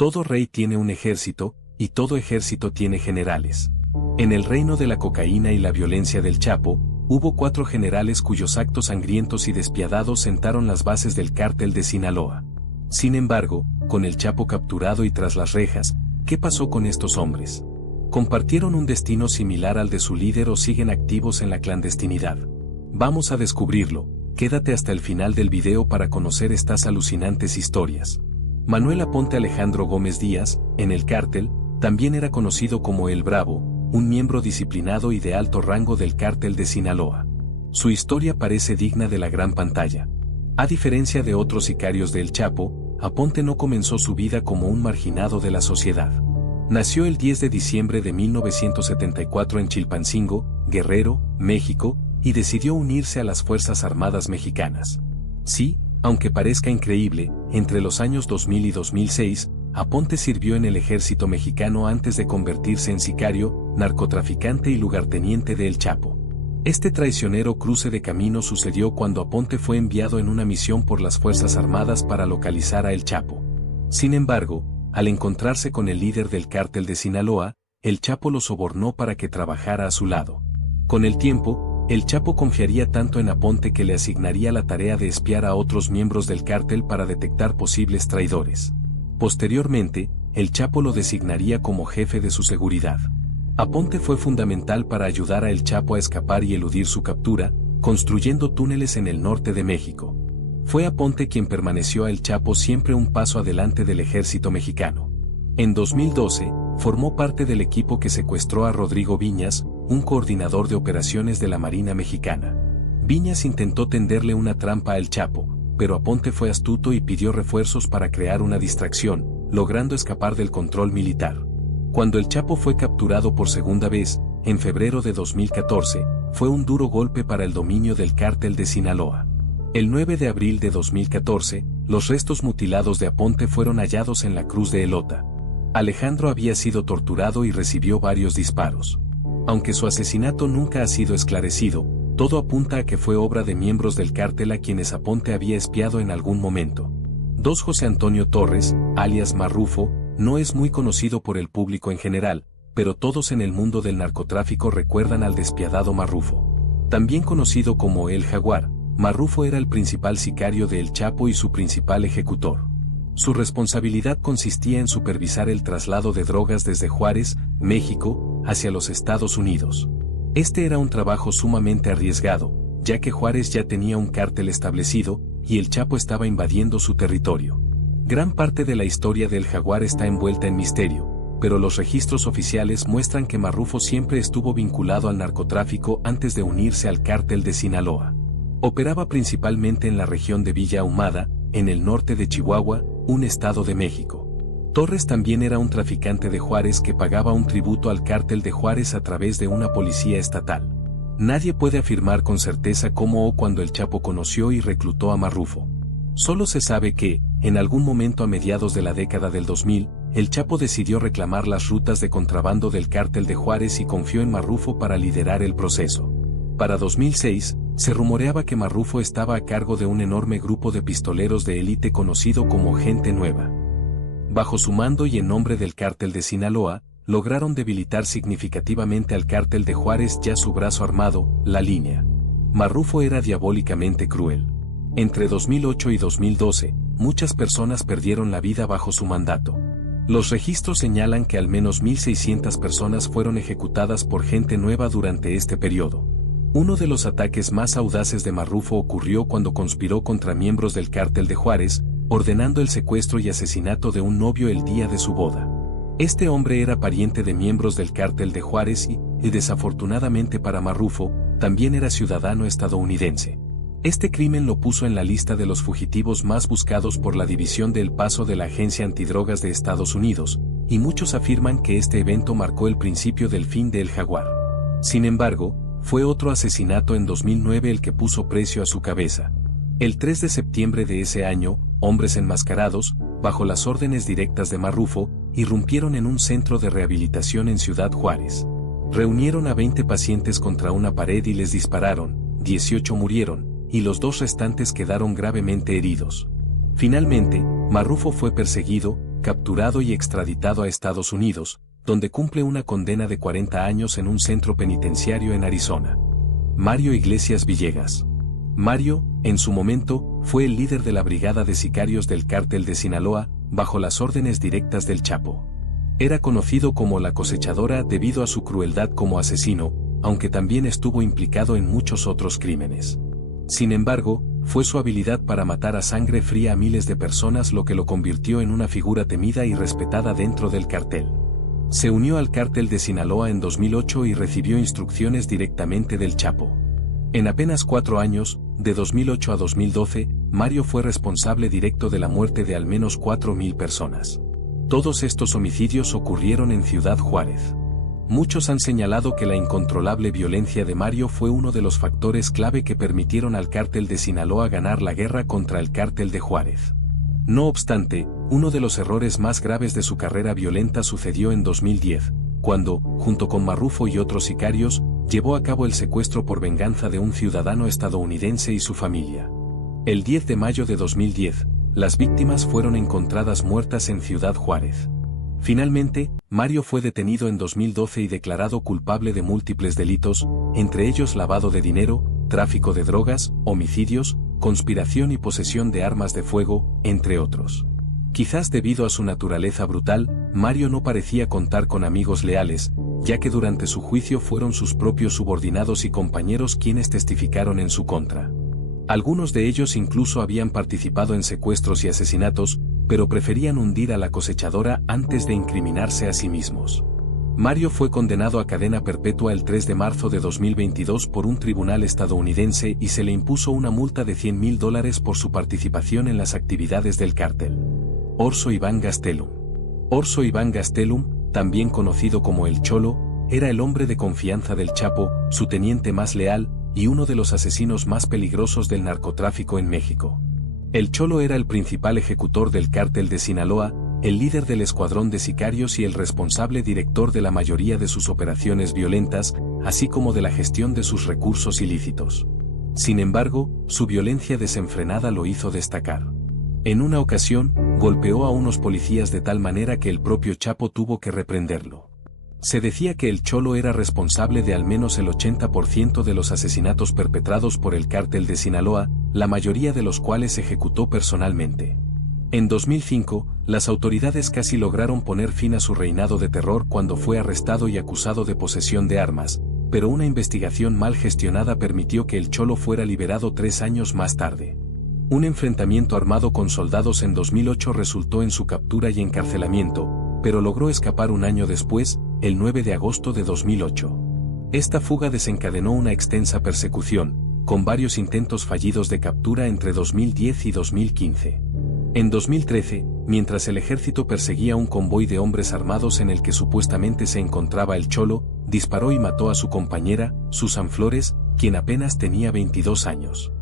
Todo rey tiene un ejército, y todo ejército tiene generales. En el reino de la cocaína y la violencia del Chapo, hubo 4 generales cuyos actos sangrientos y despiadados sentaron las bases del cártel de Sinaloa. Sin embargo, con el Chapo capturado y tras las rejas, ¿qué pasó con estos hombres? ¿Compartieron un destino similar al de su líder o siguen activos en la clandestinidad? Vamos a descubrirlo, quédate hasta el final del video para conocer estas alucinantes historias. Manuel Aponte Alejandro Gómez Díaz, en el cártel, también era conocido como El Bravo, un miembro disciplinado y de alto rango del cártel de Sinaloa. Su historia parece digna de la gran pantalla. A diferencia de otros sicarios de El Chapo, Aponte no comenzó su vida como un marginado de la sociedad. Nació el 10 de diciembre de 1974 en Chilpancingo, Guerrero, México, y decidió unirse a las Fuerzas Armadas Mexicanas. Sí, aunque parezca increíble, entre los años 2000 y 2006, Aponte sirvió en el ejército mexicano antes de convertirse en sicario, narcotraficante y lugarteniente de El Chapo. Este traicionero cruce de camino sucedió cuando Aponte fue enviado en una misión por las Fuerzas Armadas para localizar a El Chapo. Sin embargo, al encontrarse con el líder del cártel de Sinaloa, El Chapo lo sobornó para que trabajara a su lado. Con el tiempo, El Chapo confiaría tanto en Aponte que le asignaría la tarea de espiar a otros miembros del cártel para detectar posibles traidores. Posteriormente, El Chapo lo designaría como jefe de su seguridad. Aponte fue fundamental para ayudar a El Chapo a escapar y eludir su captura, construyendo túneles en el norte de México. Fue Aponte quien permaneció a El Chapo siempre un paso adelante del ejército mexicano. En 2012, formó parte del equipo que secuestró a Rodrigo Viñas, un coordinador de operaciones de la Marina Mexicana. Viñas intentó tenderle una trampa a El Chapo, pero Aponte fue astuto y pidió refuerzos para crear una distracción, logrando escapar del control militar. Cuando El Chapo fue capturado por segunda vez, en febrero de 2014, fue un duro golpe para el dominio del cártel de Sinaloa. El 9 de abril de 2014, los restos mutilados de Aponte fueron hallados en la Cruz de Elota. Alejandro había sido torturado y recibió varios disparos. Aunque su asesinato nunca ha sido esclarecido, todo apunta a que fue obra de miembros del cártel a quienes Aponte había espiado en algún momento. José Antonio Torres, alias Marrufo, no es muy conocido por el público en general, pero todos en el mundo del narcotráfico recuerdan al despiadado Marrufo. También conocido como El Jaguar, Marrufo era el principal sicario de El Chapo y su principal ejecutor. Su responsabilidad consistía en supervisar el traslado de drogas desde Juárez, México, hacia los Estados Unidos. Este era un trabajo sumamente arriesgado, ya que Juárez ya tenía un cártel establecido, y El Chapo estaba invadiendo su territorio. Gran parte de la historia del Jaguar está envuelta en misterio, pero los registros oficiales muestran que Marrufo siempre estuvo vinculado al narcotráfico antes de unirse al cártel de Sinaloa. Operaba principalmente en la región de Villa Ahumada, en el norte de Chihuahua, un estado de México. Torres también era un traficante de Juárez que pagaba un tributo al cártel de Juárez a través de una policía estatal. Nadie puede afirmar con certeza cómo o cuándo El Chapo conoció y reclutó a Marrufo. Solo se sabe que, en algún momento a mediados de la década del 2000, El Chapo decidió reclamar las rutas de contrabando del cártel de Juárez y confió en Marrufo para liderar el proceso. Para 2006, se rumoreaba que Marrufo estaba a cargo de un enorme grupo de pistoleros de élite conocido como Gente Nueva. Bajo su mando y en nombre del cártel de Sinaloa, lograron debilitar significativamente al cártel de Juárez ya su brazo armado, La Línea. Marrufo era diabólicamente cruel. Entre 2008 y 2012, muchas personas perdieron la vida bajo su mandato. Los registros señalan que al menos 1.600 personas fueron ejecutadas por Gente Nueva durante este periodo. Uno de los ataques más audaces de Marrufo ocurrió cuando conspiró contra miembros del cártel de Juárez, ordenando el secuestro y asesinato de un novio el día de su boda. Este hombre era pariente de miembros del cártel de Juárez y desafortunadamente para Marrufo, también era ciudadano estadounidense. Este crimen lo puso en la lista de los fugitivos más buscados por la División de El Paso de la Agencia Antidrogas de Estados Unidos, y muchos afirman que este evento marcó el principio del fin de El Jaguar. Sin embargo, fue otro asesinato en 2009 el que puso precio a su cabeza. El 3 de septiembre de ese año, hombres enmascarados, bajo las órdenes directas de Marrufo, irrumpieron en un centro de rehabilitación en Ciudad Juárez. Reunieron a 20 pacientes contra una pared y les dispararon, 18 murieron, y los 2 restantes quedaron gravemente heridos. Finalmente, Marrufo fue perseguido, capturado y extraditado a Estados Unidos, donde cumple una condena de 40 años en un centro penitenciario en Arizona. Mario Iglesias Villegas. Mario, en su momento, fue el líder de la brigada de sicarios del Cártel de Sinaloa, bajo las órdenes directas del Chapo. Era conocido como la cosechadora debido a su crueldad como asesino, aunque también estuvo implicado en muchos otros crímenes. Sin embargo, fue su habilidad para matar a sangre fría a miles de personas lo que lo convirtió en una figura temida y respetada dentro del cartel. Se unió al Cártel de Sinaloa en 2008 y recibió instrucciones directamente del Chapo. En apenas 4 años, de 2008 a 2012, Mario fue responsable directo de la muerte de al menos 4.000 personas. Todos estos homicidios ocurrieron en Ciudad Juárez. Muchos han señalado que la incontrolable violencia de Mario fue uno de los factores clave que permitieron al Cártel de Sinaloa ganar la guerra contra el Cártel de Juárez. No obstante, uno de los errores más graves de su carrera violenta sucedió en 2010, cuando, junto con Marrufo y otros sicarios, llevó a cabo el secuestro por venganza de un ciudadano estadounidense y su familia. El 10 de mayo de 2010, las víctimas fueron encontradas muertas en Ciudad Juárez. Finalmente, Mario fue detenido en 2012 y declarado culpable de múltiples delitos, entre ellos lavado de dinero, tráfico de drogas, homicidios, conspiración y posesión de armas de fuego, entre otros. Quizás debido a su naturaleza brutal, Mario no parecía contar con amigos leales, ya que durante su juicio fueron sus propios subordinados y compañeros quienes testificaron en su contra. Algunos de ellos incluso habían participado en secuestros y asesinatos, pero preferían hundir a la cosechadora antes de incriminarse a sí mismos. Mario fue condenado a cadena perpetua el 3 de marzo de 2022 por un tribunal estadounidense y se le impuso una multa de $100.000 por su participación en las actividades del cártel. Orso Iván Gastelum. Orso Iván Gastelum, también conocido como El Cholo, era el hombre de confianza del Chapo, su teniente más leal, y uno de los asesinos más peligrosos del narcotráfico en México. El Cholo era el principal ejecutor del Cártel de Sinaloa, el líder del escuadrón de sicarios y el responsable director de la mayoría de sus operaciones violentas, así como de la gestión de sus recursos ilícitos. Sin embargo, su violencia desenfrenada lo hizo destacar. En una ocasión, golpeó a unos policías de tal manera que el propio Chapo tuvo que reprenderlo. Se decía que el Cholo era responsable de al menos el 80% de los asesinatos perpetrados por el Cártel de Sinaloa, la mayoría de los cuales ejecutó personalmente. En 2005, las autoridades casi lograron poner fin a su reinado de terror cuando fue arrestado y acusado de posesión de armas, pero una investigación mal gestionada permitió que el Cholo fuera liberado 3 años más tarde. Un enfrentamiento armado con soldados en 2008 resultó en su captura y encarcelamiento, pero logró escapar un año después, el 9 de agosto de 2008. Esta fuga desencadenó una extensa persecución, con varios intentos fallidos de captura entre 2010 y 2015. En 2013, mientras el ejército perseguía un convoy de hombres armados en el que supuestamente se encontraba el Cholo, disparó y mató a su compañera, Susan Flores, quien apenas tenía 22 años.